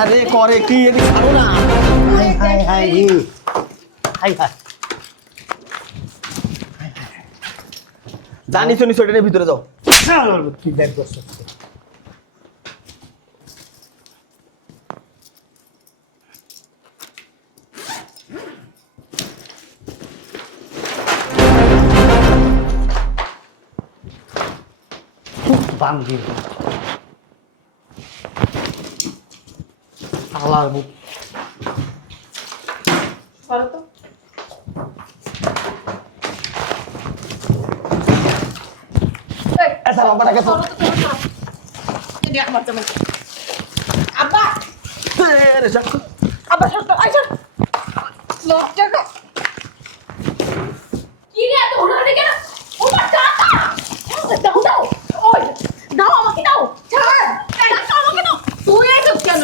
আরে করে কি এদিকে ছাড়ো না? Hi hi hi hi hi. জানি শুনি সোয়েটারের ভিতরে যাও। কি দেখ করছ বান্দির আলার বুক তো সরো তো, সরো, সরো। এদিকে আমার জামাই। আব্বা আরে যা। আব্বা সর তো, আই সর। লজ্জা কর। কি রে এত হুড়োহুড়ি কেন? ও মা, টাকা! দাও, দাও। ওই, দাও আমাকে দাও। ছাড়। টাকা আমাকে দাও। তুই এসব কেন?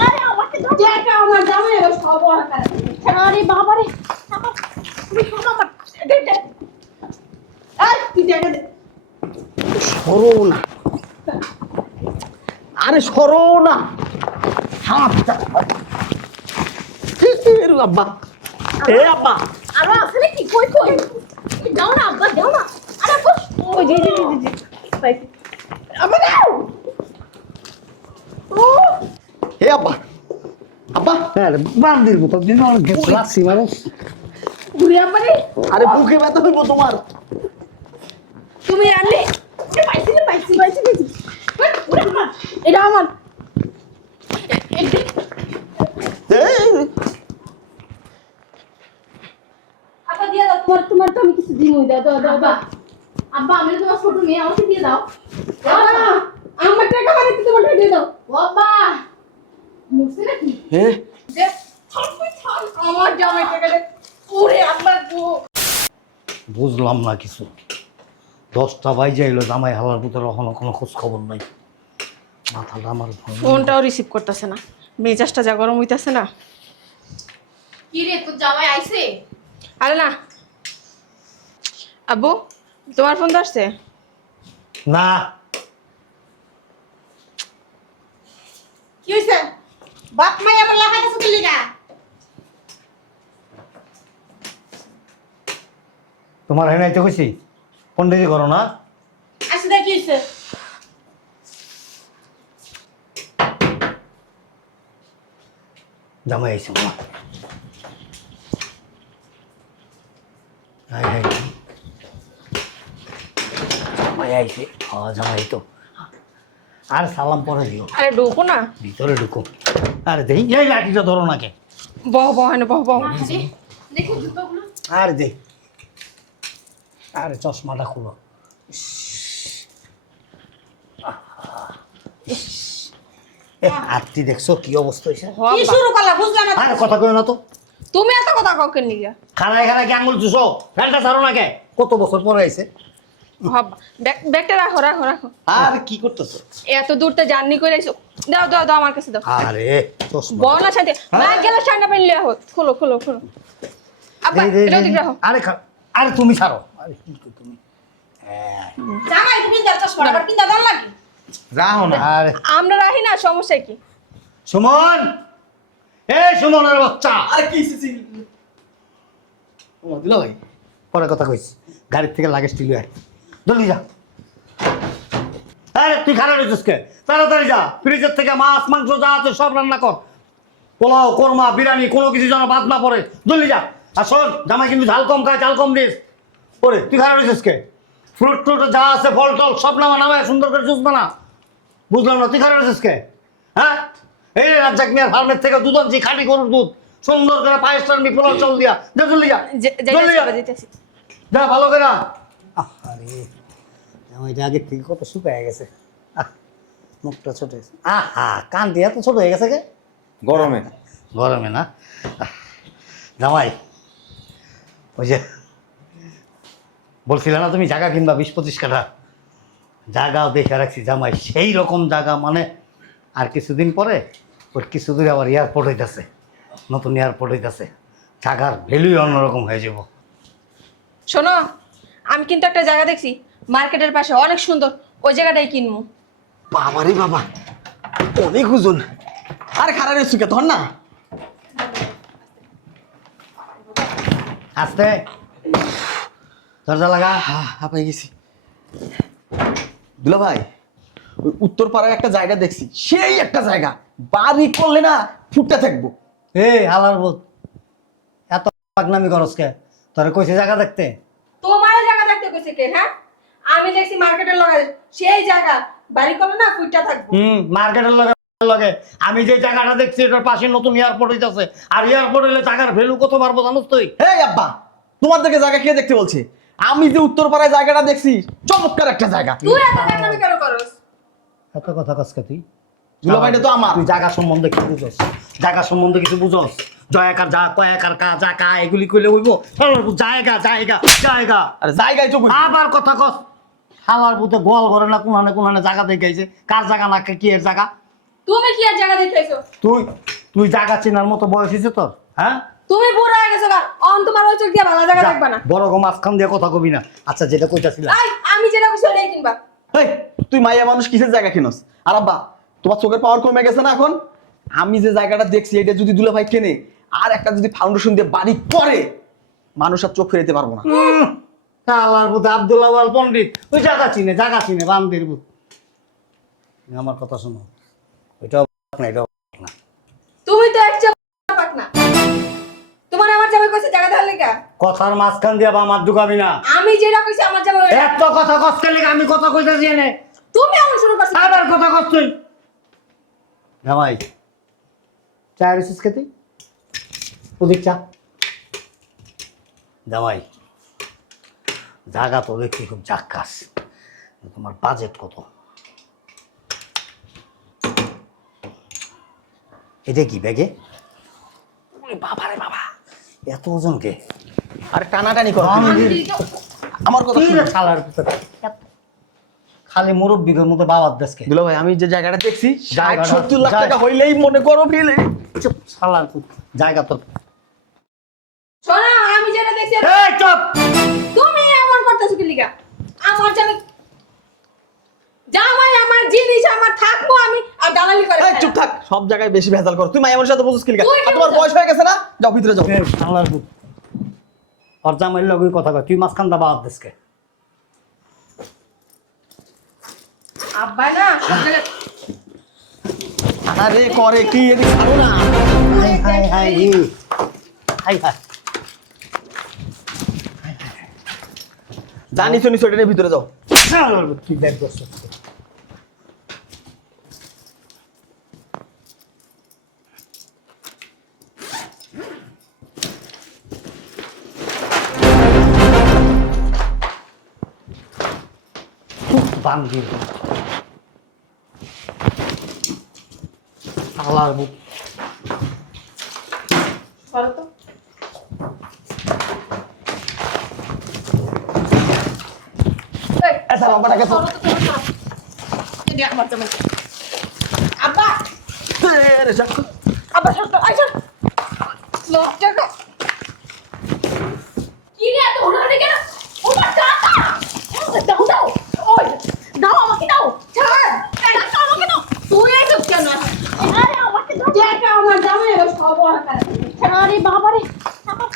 আরে আমাকে দাও। টাকা আমার জামাই এবার সব ওরা খারাপ। আরে বাবা রে। টাকা। তুমি শোনো আমার। দে, দে। এই, তুই টাকা দে। সরো না আরে সরো না। হাত আব্বা। এ আব্বা। আরও আছে নাকি? কই কই? দাও না আব্বা দাও না। আরে বস ওই জি জি জি জি আব্বা দাও ও। এ আব্বা। আব্বা। হ্যাঁ বান্দির মতো দিন অনেক মানুষ। ঘুরে আব্বা রে। আরে বুকে ব্যথা হইব তোমার। তুমি আনলে। পাইছি পাইছি পাইছি পাইছি। ওই, ওরে আমার এটা আমার। দাও তোমার তোমার তো আমি কিছু দিই দাও দাও দাও দাও। আব্বা আমি তোমার ছোট মেয়ে আমাকে দিয়ে দাও। বাবা আমার টাকা মানে কি তোমার দিয়ে দাও। বাবা নাকি? আমার জামাই টাকা ওরে আব্বা গো। বুঝলাম না কিছু। দশটা বাইজে এলো জামাই হালার ভিতরে এখনও কোনো খোঁজ খবর নাই। মাথাটা আমার। ফোনটাও রিসিভ করতেছে না। মেজাজটা যা গরম হইতাছে না। কি রে তোর জামাই আইছে? আরে না। আব্বু তোমার ফোন তো আসছে না। কি হইছে? বাপ মাই আমার লাগাই আছে লিগা। তোমার হয় নাই তো কইছি পন্ডিতি করো না। আসে দেখ কি হইছে। জামাই আইছে মামা হাই হাই জামাই আইছে হ জামাই তো আর সালাম পরে দিও আরে ঢুকো না ভিতরে ঢুকো আরে দেখি এই লাঠিটা ধরো নাকে বহ বহ না বহ বহ দেখো জুতোগুলো আরে দে আরে চশমাটা খুলো আরতি দেখছ কি অবস্থা হয়েছে? কি শুরু করলা? বুঝলাম না আরে কথা কই না তো। তুমি এত কথা কাউকে নিয়ে খানায় খানায় কি আঙুল চুষো? ফ্যানটা ছাড়ো না কে কত বছর পরে আইছে? ব্যাগটা রাখো রাখো রাখো। আর কি করতেছো? এত দূরতে জার্নি করে আইসো দাও দাও দাও আমার কাছে দাও। আরে বল না সাথে না গেলে ঠান্ডা পানি লিয়া হোক। খোলো খোলো খোলো। আব্বা এটা দে, দিক রাখো। আরে আরে তুমি ছাড়ো। আরে কি কই তুমি? হ্যাঁ, জামাই তুমি দাও চশমা আবার কিনা দাও লাগি যাও না আরে। আমরা রাখি না সমস্যা কি? সুমন! এ সুমনের বাচ্চা! আরে কি সিসি ও দিলা ভাই। পরে কথা কইছি গাড়ির থেকে লাগেজ তুলে জলদি যা। আরে তুই খারাপ হয়েছিস কে? তাড়াতাড়ি যা। ফ্রিজের থেকে মাছ মাংস যা আছে সব রান্না কর। পোলাও কোরমা বিরিয়ানি কোনো কিছু যেন বাদ না পড়ে। জলদি যা। আর শোন জামাই কিন্তু ঝাল কম খায় ঝাল কম দিস। ওরে তুই খারাপ হয়েছিস কে? ফ্রুট ট্রুট যা আছে ফল টল সব নামা নামায় সুন্দর করে জুস বানা। বুঝলাম না তুই খারাপ হয়েছিস কে? হ্যাঁ? এই রাজ্জাক মিয়ার ফার্মের থেকে দুধ আনছি খাঁটি গরুর দুধ। সুন্দর করে পায়েস টানবি পোলাও চল দিয়া। যা জলদি যা। যাইতেছি যা যা ভালো করে আরে জামাইটা আগের থেকে কত শুকায় গেছে। আহ, মুখটা ছোট হয়েছে। আহা কান দিয়ে এত ছোট হয়ে গেছে কে? গরমে। গরমে না? জামাই ওই যে বলছিলে না তুমি জায়গা কিনবা বিশ পঁচিশ কাঠা। জায়গাও দেখে রাখছি জামাই সেই রকম জায়গা মানে আর কিছুদিন পরে ওর কিছু দূরে আবার এয়ারপোর্ট হইতেছে নতুন এয়ারপোর্ট হইতেছে। জায়গার ভ্যালুই অন্যরকম হয়ে যাব। শোনো আমি কিন্তু একটা জায়গা দেখছি মার্কেটের পাশে অনেক সুন্দর ওই জায়গাটাই কিনবো। বাবারে বাবা অনেক ওজন। আরে খারাপ রে সুকে ধর না। আস্তে। দরজা লাগা। হ্যাঁ হাঁপাই গেছি। দুলা ভাই ওই উত্তর পাড়ায় একটা জায়গা দেখছি। সেই একটা জায়গা। বাড়ি করলে না ফুটতে থাকব। এই হালার বোধ এত পাকনামি করস কে? তোরে কইছে জায়গা দেখতে। তোমার জায়গা দেখতে কইছে কে হ্যাঁ? আমি দেখছি মার্কেটের লগে। সেই জায়গা। বাড়ি করলে না ফুইটা থাকব। হুম মার্কেটের লগে লগে। আমি যে জায়গাটা দেখছি এটার পাশে নতুন এয়ারপোর্ট হইতাছে। আর এয়ারপোর্ট হলে জায়গার ভ্যালু কত পারব জানোস তুই? হে আব্বা তোমার দিকে জায়গা কে দেখতে বলছে? আমি যে উত্তর পাড়ায় জায়গাটা দেখছি চমৎকার একটা জায়গা। তুই এত কেন করস? এত কথা কসকে তুই? দুলা ভাইটা তো আমার। তুই জায়গা সম্বন্ধে কি বুঝস? জায়গা সম্বন্ধে কিছু বুঝস? জয়াকার যা কয়াকার কা যা কা এগুলি কইলে হইব। জায়গা জায়গা জায়গা। আরে জায়গায় তো কই- আবার কথা কস। হালার বুতে গোয়াল ঘরে না কোনানে কোনানে জায়গা দেখাইছে কার জায়গা না কি এর জায়গা? তুমি কি আর জায়গা দেখাইছো তুই তুই জায়গা চেনার মতো বয়স হয়েছে তোর হ্যাঁ? তুমি বুড়া অন তোমার ওই চোখ দিয়ে ভালো জায়গা না। বড় গো মাঝখান দিয়ে কথা কবি না। আচ্ছা যেটা কইতাছিলাম। আমি যেটা কইছি ওটাই কিনবা। এই তুই মাইয়া মানুষ কিসের জায়গা কিনস? আর আব্বা তোমার চোখের পাওয়ার কমে গেছে না এখন? আমি যে জায়গাটা দেখছি এটা যদি দুলা ভাই কেনে আর একটা যদি ফাউন্ডেশন দিয়ে বাড়ি করে মানুষ আর চোখ ফেরাতে পারব না। আব্দুল্লাহ পণ্ডিত। ওই জায়গা চিনে জায়গা চিনে বান্দির আমার কথা শোনো। ওইটাও না এটাও না। তুমি তো একটা না। তোমার আমার জামাই কইছে জায়গা দেওয়ার লেগা? কথার মাঝখান দিয়ে বা আমার ঢুকাবি না। আমি যেটা কইছি আমার জামাই এত কথা কষ্ট লেগে? আমি কথা কইতাছি এনে। তুমি এমন শুরু করছ। আবার কথা তুই। জামাই। চা রিসিস খেতে ওদিক চা। জামাই জায়গা তো দেখছি খুব জাক্কাস তোমার বাজেট কত? এটা কি ব্যাগে? বাবা রে বাবা। এত ওজন কে আর টানাটানি করো। আমি- আমার কথা শালার খালি মুরব্বীর মতো বাবার দেশকে। দুলা ভাই আমি যে জায়গাটা দেখছি সত্তর লাখ টাকা হইলেই মনে করো ফেলে চুপ শালার জায়গা তো শোনো আমি যেটা দেখছি চুপ! তুমি এমন করতেছো কি লিগা? আমার জামাই জামাই আমার জিনিস আমার থাকব আমি। আর দালালি করে এই, চুপ থাক সব জায়গায় বেশি ভেজাল করো। তুই সাথে বুঝছিস কি লিগা? তুই কি আর তোমার বয়স হয়ে গেছে না? যাও ভিতরে যাও। ওর জামাইয়ের লগে কথা কয় তুই মাঝখান দা দেশকে আব্বা না আরে করে কি এদিকে ছাড়ো না? Hi hi hi hi hi. জানি শুনি সোয়েটারের ভিতরে যাও। কি ব্যাগ করছিস? এটা আমার জামাই। আব্বা আব্বা সরো তো, আই সর। লজ্জা কর। কি রে এত হুড়োহুড়ি কেন? ও মা টাকা! দাও, দাও। ওই, দাও আমাকে দাও। ছাড়। টাকা আমাকে দাও। তুই এসব কেন? আরে আমাকে দাও। টাকা আমার জামাই এবার সব ওরা করে। আরে বাবারে। আমার-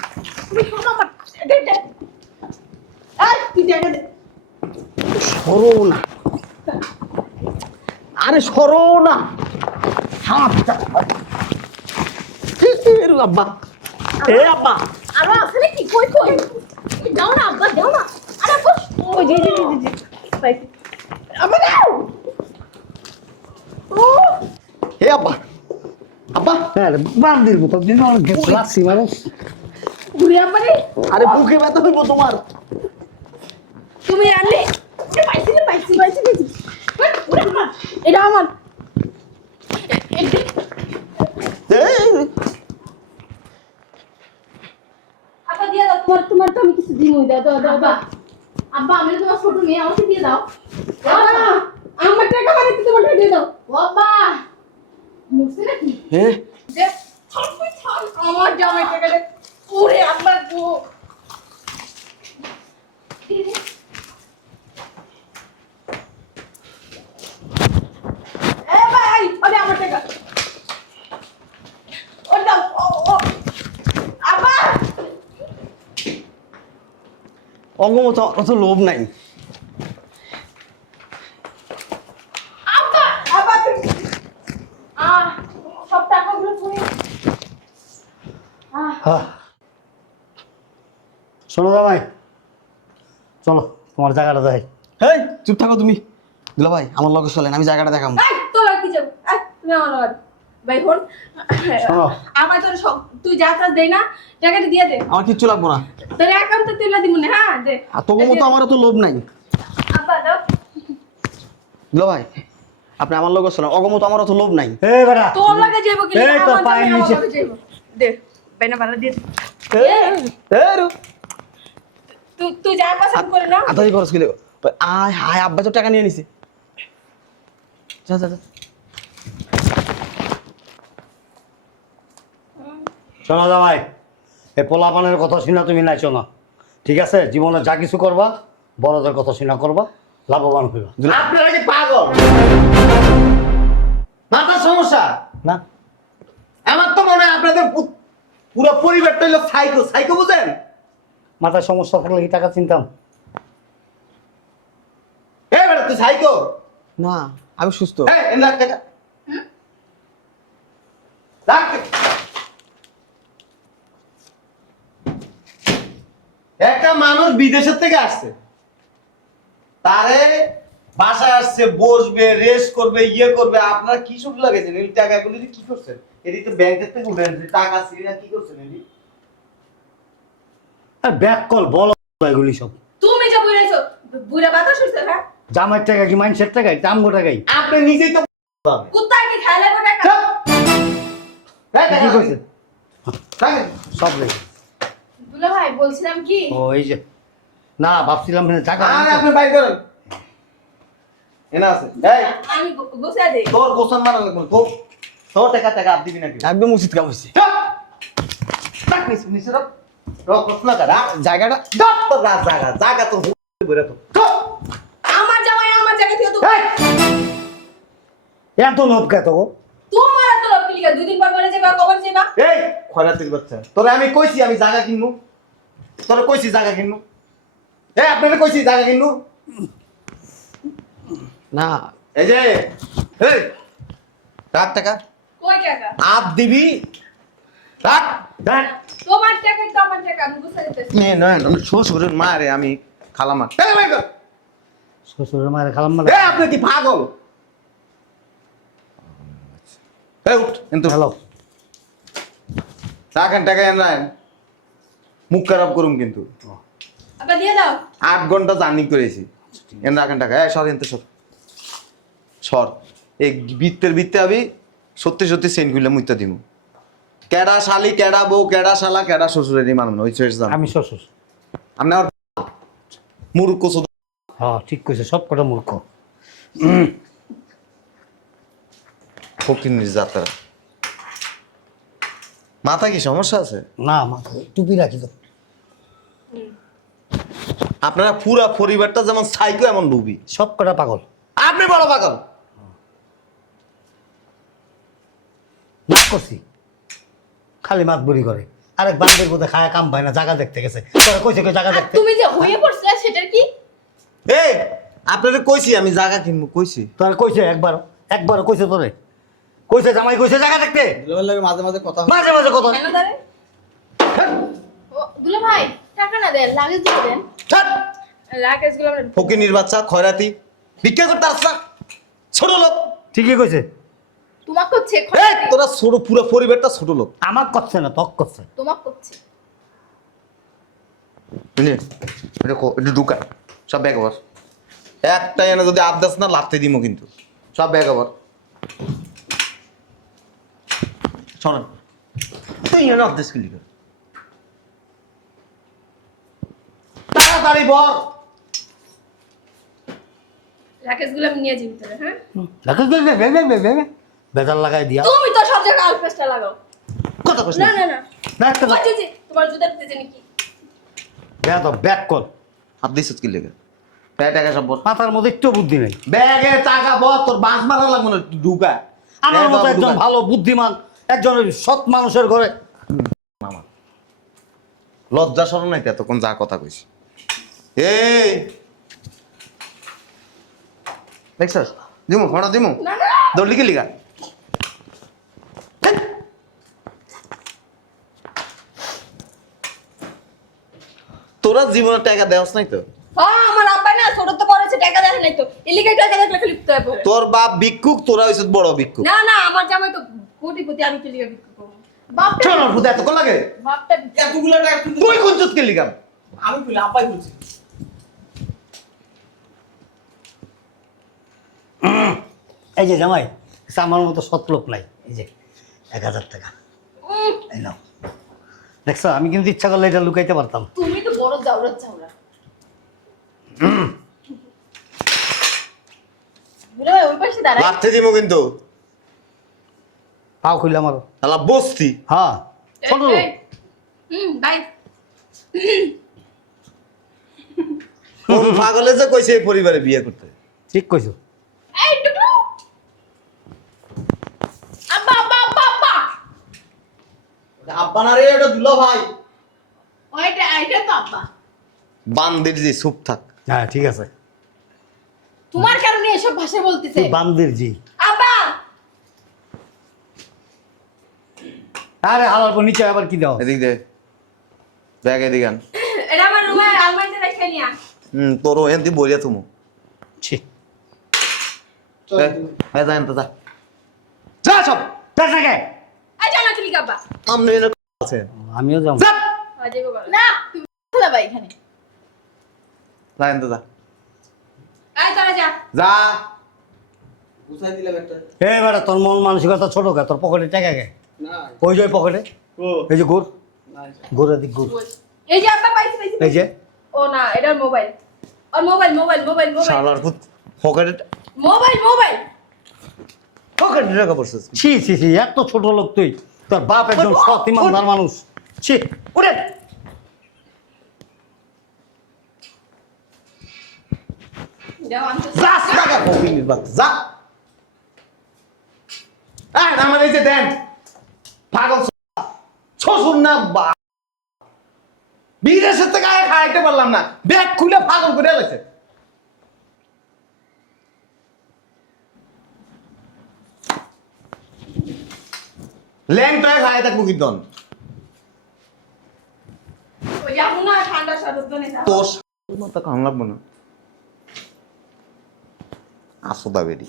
তুমি শোনো আমার। দে, দে। এই, তুই টাকা দে। সরো না আরে সরো না। হাত আব্বা? এ আব্বা। আরও আছে নাকি? কই কই? দাও না আব্বা দাও না। আরে বস ওই জি জি জি জি আব্বা দাও ও। হে আব্বা। আব্বা। হ্যাঁ বান্দির মতো দিন লাগছি মানুষ। ঘুরে আব্বা রে। আরে বুকে ব্যথা হইব তোমার। তুমি আনলে এ পাইছি রে পাইছি পাইছি পাইছি ওরে, ওরে আব্বা, এটা আমার এ- এ- এই, আব্বা দিয়ে দাও। তোমার তোমার তো আমি কিছু দিমই দাও দাও দাও দাও আব্বা আমি তোমার ছোট মেয়ে আমাকে দিয়ে দাও আমার টাকা মানে তোমার টাকা দিয়ে দাও আব্বা মুখছে নাকি হে দে। ছাড়, তুই ছাড়। আমার জামাই টাকা। ওরে আব্বা গো। এই ওরে আমার টাকা দাও ও আবা অত লোভ নাই। হ্যাঁ। শোনো চলো তোমার জায়গাটা দেখাই। হেই চুপ থাকো তুমি। দুলা ভাই আমার লগে চলেন আমি জায়গাটা দেখাবো। ভাই বোন আমার তোর সব তুই যা দেই না টাকাটা দিয়ে দে আমার কিচ্ছু লাগবো না তোর অ্যাকাউন্টে তুলে দিব না হ্যাঁ দে আর মতো আমার তো লোভ নাই আব্বা দাও দুলা ভাই আপনি আমার লগে চলেন অগমত আমার অত লোভ নাই এই বেটা তোর লাগে যাইব কি এই তো পায়ের নিচে। দে বেনা। তুই তুই যা পছন্দ করে না খরচ কিলে আয় হায় আব্বা তো টাকা নিয়ে নিছে যা যা যা শোনো জামাই এই পোলাপানের কথা শুনা তুমি নাইছো না। ঠিক আছে? জীবনে যা কিছু করবা বড়দের কথা শুনা করবা লাভবান হইবা। আপনারা কি পাগল। মাথার সমস্যা? না। আমার তো মনে হয় আপনাদের পু- পুরো পরিবারটা হইল সাইকো সাইকো বুঝেন? মাথায় সমস্যা থাকলে কি টাকা চিনতাম? এ বেটা তুই সাইকো না আমি সুস্থ। এই এনে রাখ টাকা। রাখ। একটা মানুষ বিদেশের থেকে আসছে। তারে বাসায় আসছে বসবে রেস্ট করবে ইয়ে করবে। আপনার কি শুরু লাগাইছেন এই টাকাগুলি কি করছেন এটি তো ব্যাংকের থেকে উঠে আনছে টাকা সিরিয়া কি করছেন এটি ব্যাক কল বলো এগুলি সব। তুমি যে বুড়াইছো বুড়া বাতাস হইছে হ্যাঁ? জামাইয়ের টাকা কি মাইন্সের টাকাই দামগো টাকাই আপনি নিজেই তো কুত্তার কি খাইলে গো টাকা? চুপ! এই কি টাকা সব লেগে দুলা ভাই বলছিলাম কি? ও এই যে। না ভাবছিলাম টাকা আর আপনি বাইর করেন এনা আছে। এই। আমি গোসা দেই। তোর গোসল মারা লাগবে। না, তোর টাকা টাকা আপ দিবি নাকি? একদম উচিত কাম নিচে, নিচে রাখ। রাখ, প্রশ্ন কর। জায়গাটা জাগা, জাগা তোর হুড় বেরো তো। আমার জামাই আমার জায়গা থেকে তো এই! এত লোভ কে তো দুই দিন পর যাবা যাবা? এই, খয়রাতির বাচ্চা। তোরে আমি কইছি আমি জায়গা কিনবো। তোরে কইছি জায়গা কিনবো। এই আপনারা কইছি জায়গা কিনবো। না। এই যে এই রাখ টাকা। কই টাকা? আপ দিবি। রাখ দেখ। তোমার টাকা তো আমার টাকা আমি গোসা দিতেছি নে নয় শ্বশুরের মা রে আমি খালামা শ্বশুরের মায়ের খালাম এই আপনি কি পাগল এই উঠ কিন্তু। হ্যালো রাখেন টাকা রাখেন। মুখ খারাপ করুন কিন্তু। আবার দিয়ে দাও। আট ঘণ্টা জার্নি করেছি। এন রাখেন টাকা। এই সর এনতে সর। সর। এই বৃত্তের বৃত্তে আমি সত্যি সত্যি সেন্টগুলো মুইতা দিমু। কেডা শালি কেডা বউ কেডা শালা কেডা শ্বশুরেরই মানুষ ওই শেষ আমি শ্বশুর। আপনি মূর্খ হ্যাঁ ঠিক কইছে সব কটা মূর্খ। ফকির যাত্রা মাথা কি সমস্যা আছে? না মাথায় টুপি রাখি তো। আপনারা পুরা পরিবারটা যেমন সাইকো এমন ডুবি সব কটা পাগল। আপনি বড় পাগল। না করছি। খালি মাত বুড়ি করে। আরেক বান্ধবের মধ্যে খায় কাম পায় না জায়গা দেখতে গেছে। তোরা কইছে কই জায়গা দেখতে? তুমি যে হয়ে পড়ছো সেটার কি? এই আপনাদের কইছি আমি জায়গা কিনবো কইছি। তোরা কইছে একবার একবার কইছে তোরে। কইছে জামাই কইছে জায়গা দেখতে? মাঝে মাঝে কথা মাঝে মাঝে কথা কেন দাঁড়ে ও দুলা ভাই টাকা না দেন লাগেজ দিয়ে দেন। ছাড় লাগেজগুলো আমরা ফকিনির বাচ্চা খয়রাতি ভিক্ষা করতে আসছা ছোট লোক। ঠিকই কইছে। তোমাক করছে এই তোরা ছোট পুরো পরিবারটা ছোট লোক। আমার করছে না তক করছে। তোমাক করছে। বুঝলি? এটা কো- এটা ঢুকা। সব ব্যাগ আবার একটা এনে যদি আবদাস না লাথতে দিমো কিন্তু। সব ব্যাগ আবার শোনেন তুই এনে আবদাস করলি কেন? তাড়াতাড়ি বল। লাগেজ আমি নিয়ে যাই ভিতরে হ্যাঁ? লাগে গে গে গে গে গে গে। লাগাই দিয়া। তুমি তো সব জায়গায় আলপেস্টা লাগাও। কথা কইস না। না না না। না একটা তোমার জুজি তোমার জুতার দিতে নাকি? বেয়া তো ব্যাক কর। হাত দিছিস কি লেগে? ব্যাগ টাকা সব মাথার মধ্যে একটু বুদ্ধি নেই। ব্যাগে টাকা বল তোর বাঁশ মারা লাগবে না ঢুকা। আমার মতো একজন ঢুকা। ভালো বুদ্ধিমান একজন সৎ মানুষের ঘরে। মামা লজ্জা সরম নাই তো এতক্ষণ যা কথা কইছি। এই! দেখছস? দিমু ফোন দিমু। দৌড়লি কি লিগা তোরা জীবনে টাকা দেওয়াস নাই তো? হ্যাঁ আমার আব্বা না ছোট তো টাকা দেখে নাই তো। এলিগে টাকা দেখলে খালি লিখতে হবে। তোর বাপ ভিক্ষুক তোরা হইছিস বড় ভিক্ষুক। না না আমার জামাই তো কোটিপতি আমি কি লিখে বিক্রি করব বাপটা শোন ফুদা এত কোন লাগে? বাপটা এতগুলো টাকা তুই কোন কি লিগা আমি বলছি। এই যে জামাই আমার মতো সৎ লোক নাই। এই যে এক হাজার টাকা। উম, এই নাও। দেখছ আমি কিন্তু ইচ্ছা করলে এটা লুকাইতে পারতাম। তুমি তো বড় জাউরা। জাউরা বুড়ো ভাই, ওই পাশে দাঁড়ায়। লাথে দিমু কিন্তু। পাও খুললে আমার শালা বস্তি। হ্যাঁ ছোট হুম বাই। কোন পাগলে যে কইছে এই পরিবারে বিয়ে করতে? ঠিক কইছো। এই টুকরো। আব্বা আব্বা আব্বা আব্বা। আব্বা না রে ওটা দুলা ভাই। ওইটা এটা তো আব্বা। বান্দির জি চুপ থাক। হ্যাঁ ঠিক আছে। তোমার এসব ভাষা বলতেছে? বান্দির জি। আব্বা! আরে হালার পর নিচে আবার কি দাও? এদিক দে। ব্যাগ এদিক আন। এটা আমার রুমে আলমারিতে রেখে নিয়া হুম তোর এনতি বলিয়া তুমি ছি। চল। হ্যাঁ যা এনতে যা। যা সব যা থাকে এই জানা তুলি আব্বা। আমনে এনে আছে আমিও যাব। যা। না তুমি খোলা ভাই এখানে। এনতে যা। এই তারা যা। যা। বুঝাই দিলাম একটা। এই বেটা তোর মন মানসিকতা ছোট কে? তোর পকেটে টাকা গে ওই যে পকেটে এই যে গুড় না গুড়ের দিক গুড় এই যে পাইছি পাইছি এই যে। ও না এটা মোবাইল আর মোবাইল মোবাইল মোবাইল মোবাইল শালার পুত পকেটে মোবাইল মোবাইল পকেটে টাকা পড়ছিস ছি ছি ছি এত ছোট লোক তুই। তোর বাপ একজন সৎ ইমানদার মানুষ। ছি ওরে যাও টাকা ফকিনির বাচ্চা যা। এই আমার এই যে দেন পাগল শ্বশুর না বা বিদেশের থেকে আয় খাইতে পারলাম না। ব্যাগ খুলে পাগল করে এলেছে ল্যাংটায় খায় থাকব কিন্তু ওই যাব না ঠান্ডা শরবত দনে যাও তোর মাথা কান লাগবো না। আসো বেরি।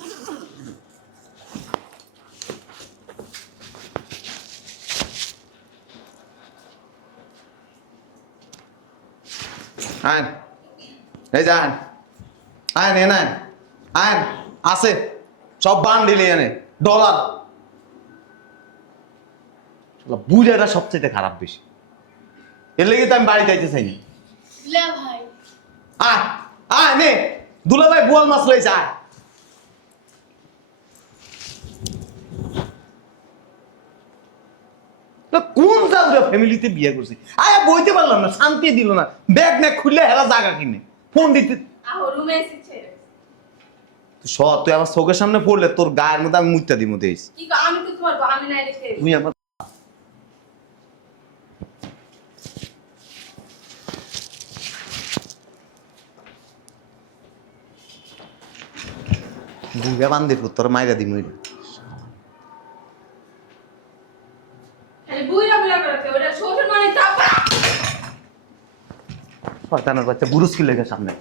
আইন এই যে আইন আইন এন আইন আইন আছে। সব বান্ডিলে এনে ডলার। বুঝাটা সবচেয়ে খারাপ বেশি। এর লেগে তো আমি বাড়িতে যাইতে চাই না। আয় আয় নে। দুলা ভাই বোয়াল মাছ লইছে আয়। তো কোন জাউরা ফ্যামিলিতে বিয়ে করছি? আয় বইতে পারলাম না শান্তি দিল না। ব্যাগ ম্যাগ খুললে হেরা জায়গা কিনে। ফোন দিতে স তুই আমার চোখের সামনে পড়লে তোর গায়ের মধ্যে আমি মুইতা রেখে তুই আমার দুইটা তোর দিই মইরা খালি বুইরা বুইরা করতে ওটা শ্বশুর মানে তো আব্বা শয়তানের বাচ্চা বুরুজ কি লেগে সামনে।